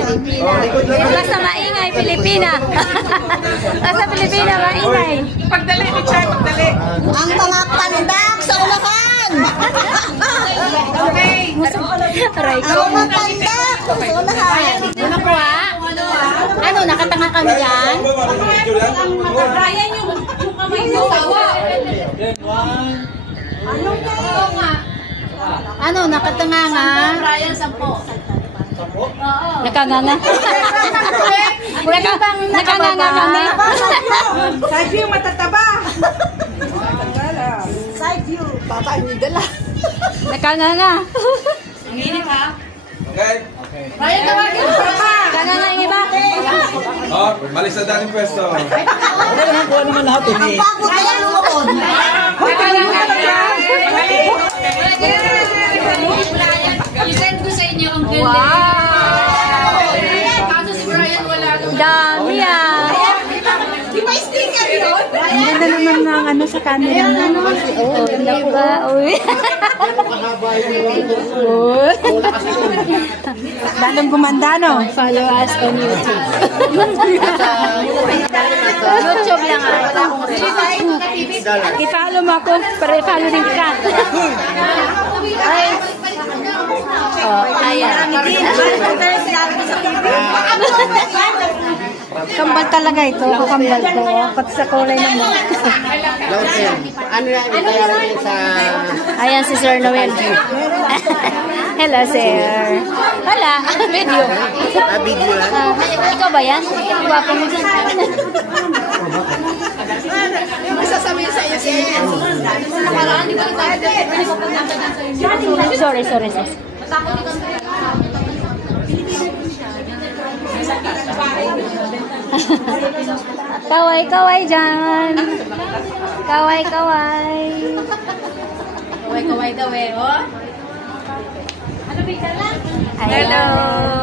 Pilipina. Basta maingay, Pilipina. Basta Pilipina, maingay. Pagdali ni Chay, pagdali. Ang mga pandak sa unahan! Okay. Aray ko. Ang mga pandak sa unahan! Ano po Ano, nakatanga kami dyan? Brian yung kamay mo. Ano, nakatanga nga? Brian, 10. Nakanganga. Nakanganga kami. Side view, matataba. Side view! Baka yung dala. Nakanganga. Ang init ha? Okay. Brian, tawagin mo pa. Nakanganga yung iba. Oh, balik sa dating pwesto. Ang bago kaya lumakod! I-send ko sa inyo ang ganda. Kaso si Brian wala nung Dami Di ba sticker yun? Ang ganda naman ng ano sa camera na. Oh, ganda po ba? Uy. Balong gumanda, no? Follow us on YouTube. YouTube lang I-follow mo ako para i-follow din ka. Ay. Oh, ayan. Kambal talaga ito. Kambal ko. Pati sa kulay ng mga. Ayan si Sir Noel. Hello, sir. Wala. Video. Video lang. Ikaw ba yan? Guwapo mo dyan. Masasabihin sa iyo siya. Sorry. Kaway dyan. Kaway. kaway daw eh, oh. Hello.